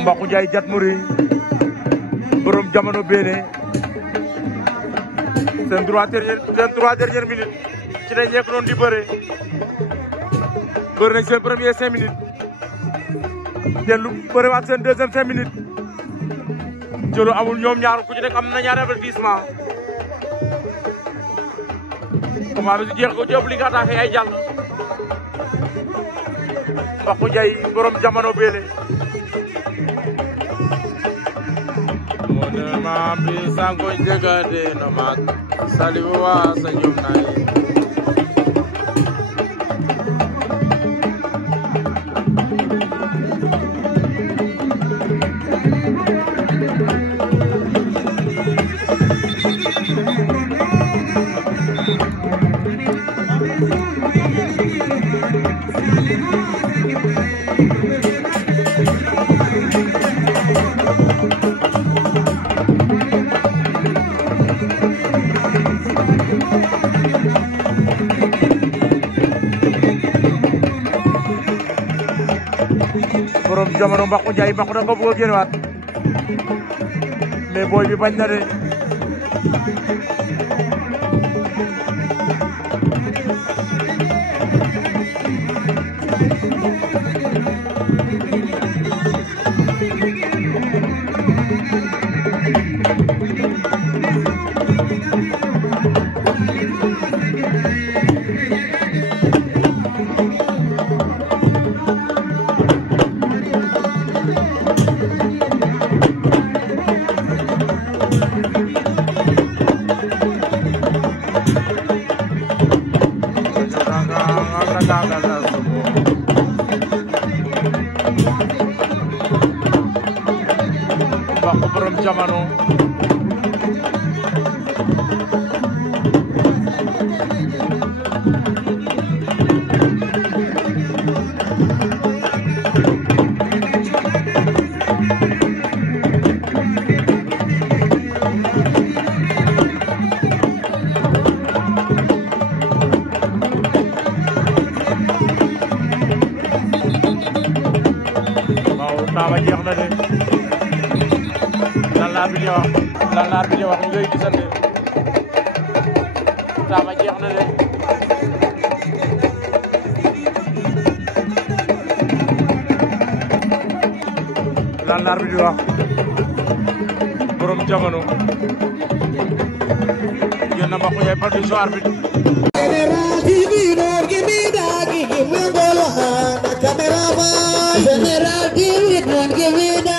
Mbaxu Njaay Jat Muri borom jamono bene seen trois dernières minutes ci lañ nekk noonu di bëre nañ seen premier 5 minutes dellu bëre waat seen deuxième 5 minutes jëlu amul ñoom ñaar ku ci nekk am na ñaari avertissement comment bi jeex ko ci ëpp li nga attaqué ay jàll Mbaxu Njaay borom jamono bene maam bi sango njegade no mak salibu wa sa ñoom nay borom jamono Mbaxu Njaay Mbaxu da ko bëgg a génnewaat mais booy bi bañ na de Mbaxu borom jamono taama jeex na de lan laar bi di wax ngay gisante taama jeex na de lan laar bi di wax borom jamono génn na Mbaxu Njaay production arbitre General TV, don't give me that.